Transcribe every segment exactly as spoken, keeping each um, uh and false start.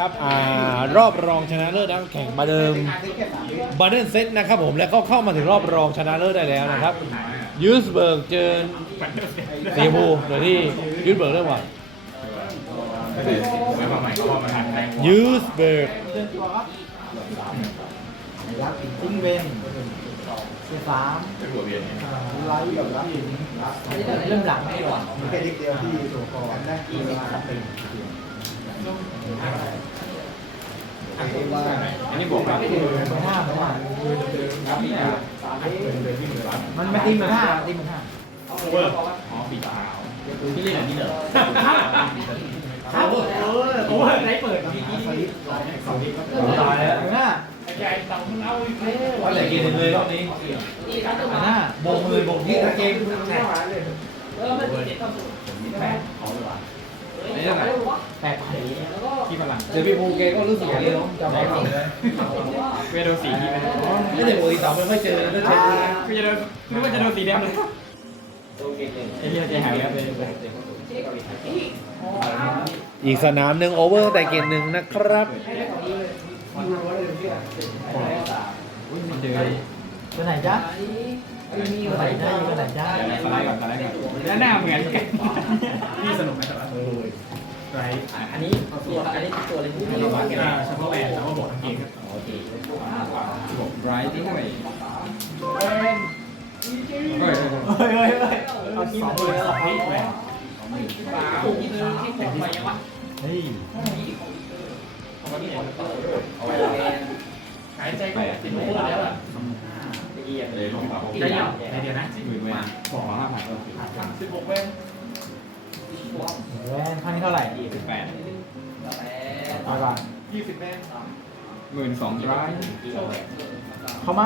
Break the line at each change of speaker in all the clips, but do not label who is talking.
นะครับอ่ารอบรองชนะเลิศนักแข่งมาเดิมบัตเทิลเซตนะครับผมแล้วก็เข้ามาถึงรอบรองชนะเลิศได้แล้วนะครับยูสเบิร์กเจอสีบูโดยที่ยูสเบิร์กเริ่มก่อนยูสเบิร์ก
ทิ้งเวนสิบสามไลท์กับรับเริ่มหลังไม่หรอมีแค่เดียวที่ตัวคอได้กี่เป็น
อันนี้บอกว่า
มันห้ามันห้ามันไม่ตีมันห้าตีมันห้า
เวอร์อ๋อปีขาวพี่เล่นแบบนี้เหรอ
โอ้โหโอ้โหไหนเปิดมีกี่ลิตรตายแล้วนะ
ใหญ่ต่ำมึงเอาอีกแล้วว่าแต่กินเลยรอบนี้
หน้าโบกมือโบกที่เกม
เออมันเจ็ดต่อศูนย์แปดเขาเลยว่ะนี่เท่าไหร่
แปดพัน
ที่พลัง
เดี๋ยวพี่ภูเกก็รู้สึกอย่างนี้น้องจำไว้ก่อนเลย
เวโดสีที่เป็น
ไม่ได้ปกติสามไม่ค่อยเจอแล้วเช็ค
คือจะโดนนึกว่าจะโดนสีแดงเลยไอ้เหี้ยใจหายแล้ว
อีกสนามหนึ่งโอเวอร์แต่เกมหนึ่งนะครับ
เจอ
ตัวไหนจ๊ะตัวไหนจ๊ะอยู่ตัวไหนจ๊ะ
สไลด์ก่อนสไลด์ก่อนแล้วหน้าเหมือนกันพี่สนุกไหมสไลด์ไรอันนี้ตัวอันนี้ตัวอะไรที่เราวัดกันเฉพาะแหวนแล้วก็บอกทั้งเกมโอเคบอกไรที่ห่วยเฮ้ยเฮ้ยเฮ้ยเฮ้ยเอาสองเลยสองนี่แหวนที่มือที่ผมไปยังวะ
เฮ้ย
หายใจก็ติดมือแล้วอ่ะเลยลงมาได้ยังในเดียวนะหมื่นเว้นบอกห้าพันสิบหกเว้น
แวนข้างนี้เท่าไหร่
สิบแปด
เอาละ
ยี่สิบแวนหมื่นสองร้อย
เข้ามา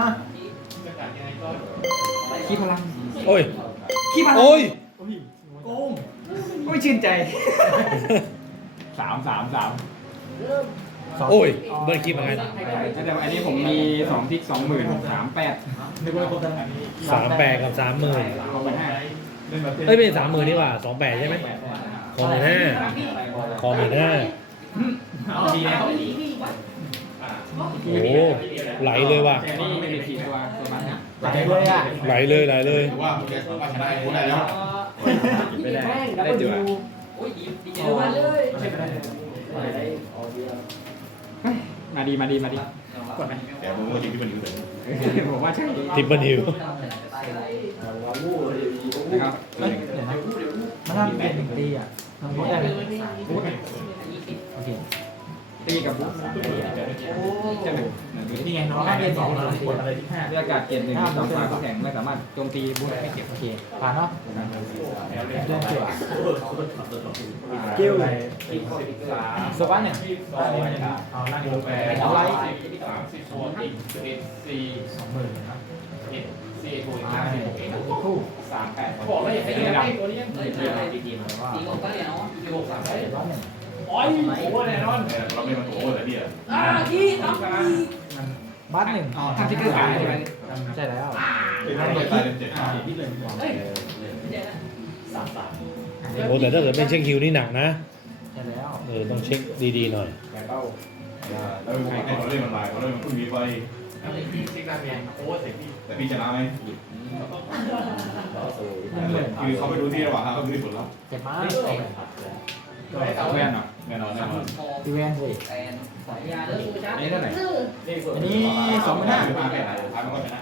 ขี้พลัง
โอ้ย
ขี้พลัง
โอ้ย
โกงโอ้ยชื่นใจสามสามสาม
โอ้ยเบิร์ดคิดเหมือนกัน
แต่อันนี้ผมมีสองทิกสองหมื่นสามแปด
สามแปดกับสามหมื่น
เ
อ้ยเป็นสามหมื่นนี่หว่าสองแปดใช่ไหมคอหมื่นห้าคอหมื่นห้าโอ้ไหลเลยว่ะ
นี่ไม่มีทีตัวตัวมัน
ไหลเลยอ่ะ
ไหลเลยไหลเลย
ว่าว่าชนะกูได้แล้วไม่ได้ได้จุดโอ้ยดีดีเลยมาดีมาดีมาดีกดไหมแต่ผมว่าจริงที่มันอยู่แต่ผมว่าใช่
ทิปเปิลฮิล
นะครับ
มันทำเป็นหนึ่งตีอ่ะทำได้ไหมโอเค
ตีกับบุ๊กจะหนึ่ง
นี่ไงน้องเรียนสองเราปวดอะไรที่ห้า
เรื่องอากาศเกียรติหนึ่งสองสามแข่งไม่สามารถโจมตีบุ๊กไม่เก็บ
โอเคผ่านเนาะเรื่องเกี่ยว
เกี่ยว
สวัสดิ์เนี่ย
เอาหน้าดูไป
เอาไลท์
สามสิบสองอีกสิบเอ็ดสี่
สองหมื่นนะ
เอ็ดสี่ถูกห้าสิบหกเอ็ดคู่สามแปดบอกแล้วอย่าให้เล่นตัวนี้เลยดีๆมาว่าสี่หกก็เลยเนาะสี่หกสามได้ร้อยหนึ่งโอ้ยโอ้แน่นอนเราไม่มาโอ้แต่เดียว
อ่าที่ต้องมี
บัตหนึ่ง
ทำที่เกิดขายใช่ไหม
ใช่แล้ว
โอ้แต่ถ้าเกิดไม่เช็คคิวนี่หนักนะ
ใช่แล้ว
เออต้องเช็คดีๆหน่อย
แล้วใครเขาเล่นมันลายเขาเล่นมันพึ่งมีไฟเช็คได้เพียงโอ้แต่พี่แต่พี่ชนะไหมคือเขาไปดูที่ระหว่างเขาดูที่ผลลัพธ์
เจ็บมาก
แน่นอนแน่นอนแน่นอน
ตีแวนสิ
อันนี้เท่าไหร่
อันนี้สองหมื่นห้า
ทายมันก็ชนะ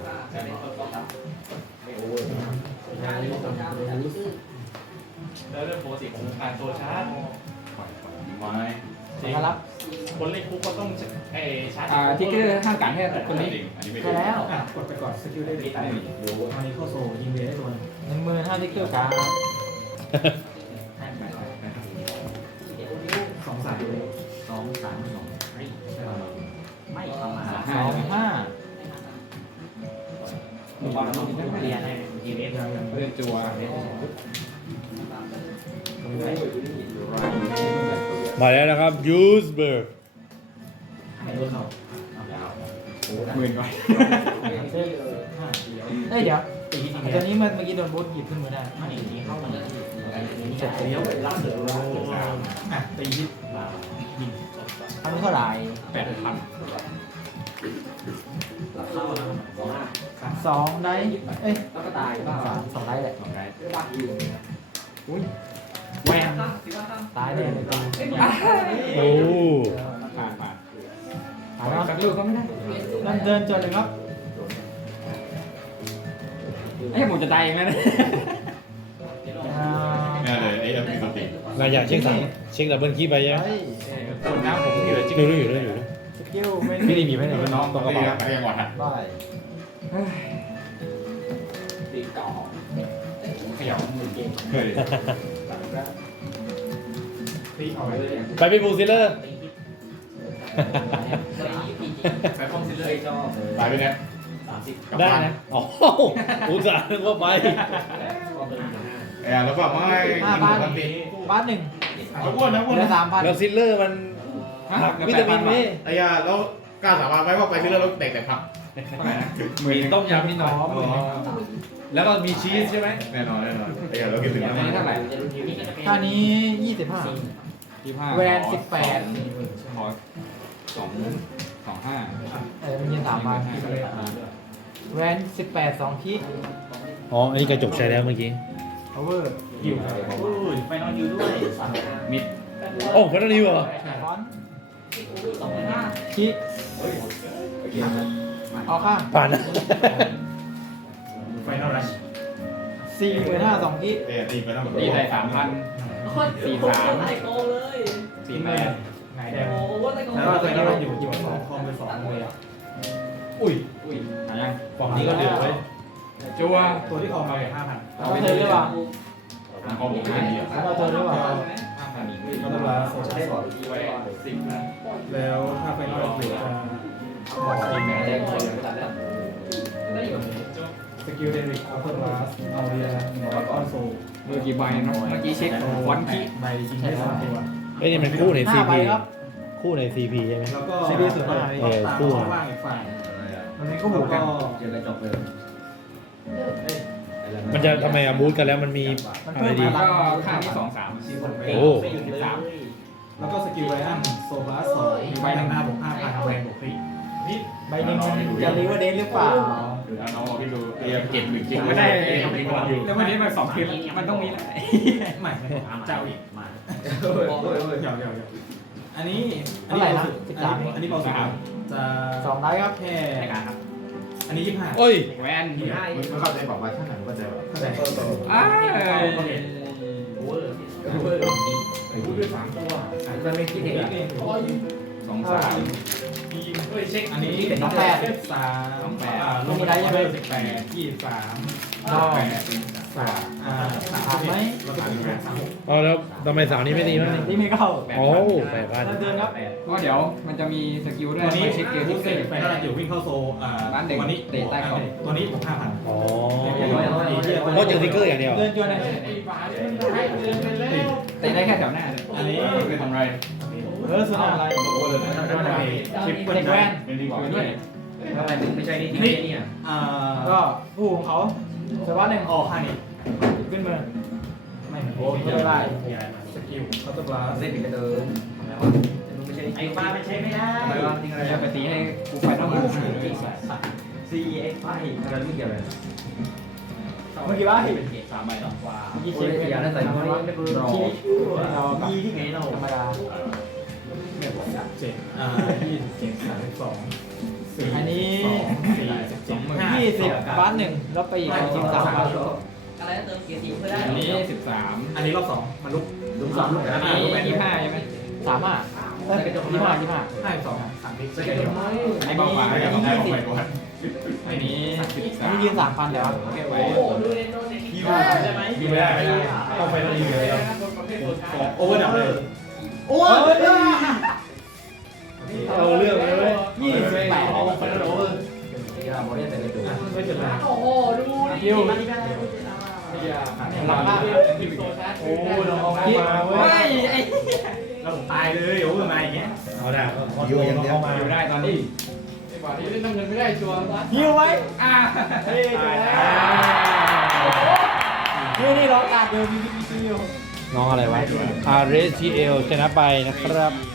แล้วเรื่องโปรสิของการโซชาร์จไม้
รับ
คนเล่นคุกก็ต้องเอชาร์จที่คือห้ามการแค่คนนี้
ใช่แล้ว
กดไปก่อนสกิลได้ดีอันนี้เข้าโซยิงเบย์ได้ตัวนึง
หนึ่งหมื่นห้าที่เกี่ยวกับ
สองสามเลย
สองสามสอง
ไม่
ไม่ประมาณสองห้า
เรียนเรียนจัว
มาแล้วนะครับยูสเบิร์ก
หมื่นก่อน
เอ้ยเดี๋ยวตอนนี้มันเมื่อกี้โดนบูทหยิบขึ้นมาได้ไม่หนีเข้ามาเสร็จแล้วอ่ะตีฮิตยิงทำเท่าไหร่
แปดพัน
สองได้เอ้ย
แล้วก็ตายบ้า
สามสองได้แหละ
สองได้
อุ้ย
แหวน
ตายเลยกู
โอ้
ผ่านผ่าน
ตายแล้ว
สักลูกก็ไม่ได้
นั่นเดินจนเลยครับ
ไอ้ผมจะตายเองแล้วนะ
อ่า
เนี่ยเลยไอ้เอ็มพีสติ
นายอยากเช็คสั่งเช็คดับเบิลคีย์ไปยัง
เฮ้ย
คนน้ำผมอยู่เลยจิ๊ก
ไม่รู้อยู่ด้วยอยู่ด้วย
สกิลไม่
พี่ดีมีไหมเนี่ย
น้องต้องกระเป๋าไปยังก่อนฮะ
ได้
ติดต่อ
ขยับ
เฮ้ย
ตีออกไปเลย
ไปเป็นบูซิลเลอร์
ไปคอมซิลเลยชอบ
ไปไปเนี่ย
สามสิบ
ได้นะอ๋ออุตส่าห์นึกว่าไป
เออแล้วก็ไม่
ห้า
กิน
บ้าน
ปกติ
บ้านหนึ่ง
เอาอ้วนนะอ้วน
เหลือ
นะ
สามพัน
แล้วซิลเลอร์มันผักวิตามินไหม
ไอ้ยาแล้วกล้าสาบานไหมว่าไปซื้อแล้วรถแตกแต่ผัก
หมื่นต้มยำนิดหน่อย
แล้วก็มีชีสใช่ไหม
แน่นอนแน่นอนไอ้ยาเรากินถึง
อันนี้เท่าไหร่
ท่านี้ยี่สิบห้า
ยี่ห้า
แวนสิบแปด
ขอสองสองห้า
เออมันยินสามพันแวนสิบแปดสองคิก
อ๋ออันนี้กระจกใช้แล้วเมื่อกี้
โอเวอร์
อยู่
ไปนอนอยู่ด้วย
มิด
โอ้พัฒนิวเหรอ
ฟอน
สองพันห้า
คิกเอาข้าง
ผ่านนะ
ไฟนอลรัช
สี่หมื่นห้าสองคิก
เอ้ยตีไปแล้วแบบ
ตีได้สามพัน สี่สาม
ไต่โกเลย
สี่แปด
ไหนแด
โอ้
ง
โหไต่โก
แล้วก็ตัวนี้เราอยู่อยู่สองคอมไปสองเลยอ่ะ
อุ้ยอุ้ยหายัง
ฝั่งนี้ก็เดือดไว้
จัว
ตัวที่คอมไปห้าพันเอาไปเธอหรือเปล่า
ข้อมูลไม่ดีอ่ะ
เอาเธอหรือเปล่า
ห้าพันอีก
ก็ต้องลาโซชั่นสอง
สิบนะ
แล้วถ้าเป็นรอบเหลือ
บอกทีมแม่แดง
สกิลเดริกอัลเทอร์ลาสเอาเรียแล้วก็ออนโซ
มือกี่ใบนะเมื่อกี้เช็ควันที่
ใบยิงได้สามตัว
เอ้ยนี่มันคู่ใน
ห้า
ซี
ใบ
พี
ครับ
คู่ในซีพีใช่ไหม
แล้วก็ซีดีสุดมาก
เออคู่
ตามว่างอีกฝ่ายมันนี้ก็หูก็
เจอกระจกเลย
มันจะทำไมอะบูธกันแล้วมันมีอะไรดี
ก็ค่าที่สองสาม
โอ้
สิบสาม
แล้วก็สกิลไรอันโซบาสสองมีใบหนึ่งหน้าบวกห้าพันแวนบวกครีใบหนึ่งจะรีว่าเดนหรือเปล่า
ดูน้องพี่ดูเตรียมเก็บหนึ่งจริง
ไม่ได้
อยู่
แล้ววันนี้มาสองคลิปมันต้องมีแหละ
ใหม่เจ้าอีก
มา
เดี๋ยวเดี๋ยวอันนี้เท่าไหร่นะสิบสามอันนี้เบาสุดจะสองได้ครับแค่อันนี้ยี่สิบห้า
โอ้ย
แวน
เมื่อเข้าใจบอกว่าข้างหลังก็จะแบบ
เท่าไหร่
อ้า
โอเวอร์โอเวอร์ไอ้พูดด้วยสามตัวมันไม่คิดเอง
สองสาม
อันนี้น้องแปดสามลงมาได้ยังไงสิบแปดยี่สิบสามก็แปดสามอ่าสามไหมแล้วก็สามสามหก
เอาแล้วทำไมสาวนี้ไม่ดีมั้ง
นี่ไม่เข้า
โอ้แปดพัน
เดินครับ
ก็เดี๋ยวมันจะมีสกิลด้วย
ตัวนี้
เช็คเกม
ทุ
ทุ
ก
ก
เซ
เซ
ต
ต
ไปถ้าอยู่วิ่งเข้าโซอ่า
บ้านเด็ก
วันนี้
เตะใต้กล่อง
ตัวนี้บวกห้าพัน
อ๋อ
เพ
ก็เจอติ๊กเกอร์อย่างเดียว
เดินจวนไหน
เตะได้แค่แถวหน้าเลย
อันนี้
คือทำไร
เออสุดอะไร
โอ้เลย
คลิปเด็กแว่น
เป็นดีกว่า
ด้วย
ทำไมถึงไม่ใช่นี่ที่เนี่ย
อ่าก็ผู้ของเขาแต่ว่าหนึ่งออกข้างนี้ขึ้นมือไม่ไม่ได้สกิลเขาจะบลา
เล่นเป็นกระเดิมไม่ใช่ไอ้ฟ้าไม่ใช่ไม่ได้
อะไรวะจริงอะไรจะไปตีให้กูไฟต้องมา
ซีเอ็กไฟอะไรไม่เกี่ยวเลย
เมื่อกี้ว่า
เป็นเกตสามใบหรอว้า
ยี่
โอ้
สิบ
ยอย่าได้ใส่ไม่ได้ไม่รอ
เรายี่ที่ไหนเราธรรมดา
เจ็ด
อ่ายี่สิบเจ็ดสามสิบสอง
อันนี้
สี่
สองหมื่น
ยี่สิบบ้านหนึ่งแล้วไปอีกสิบสาม
อะไรนะเติมเกียร์สีเพื่อได้
อันนี้สิบสาม
อันนี้รอบสองมันลุก
ลุงสามลุง
อันนี้ยี่ห้าใช่ไหม
สามอ่ะยี่ห้ายี่ห้าห้าสองสามพิก
สเก็ตไหม
อันนี้
ไม่
อัน
ได้
นี้
ไม่
ยี่
ได้
สิบ
ก่อน
อันนี้สิบ
อั
สาน ม
นี้ยืนสามพันเดี๋ยว
แค่ไว้
โอ้โหดูในโน้ตในที่
ยืนใช่ไหมยืนไม่ได้ต้องไปต้องยืนเลยโอเวอร์ดับเลยโอ้ย
เอาเรื่องเลยเว้ย
ยี่สิบแปด
ไปแล้วโอเวอร์อย่าโมเดลแต่ในตัว
ไม่เป็นไร
โอ้โหดูดิมันนี่ก็ได้
หลังบ้านโอ้ยเราเอามาเว้ยไอ้เราผมตายเลยโอ้ยมาอย่างเงี้ย
เอาได้อยู่อย่างเดียว
อยู่ได้ตอนนี้
หิวไหม
อ่า
เฮ้ยนี่นี่ร้องตามเดิมมีมีคิว
น้องอะไรวะ อาร์ เอส ที เอล ชนะไปนะครับ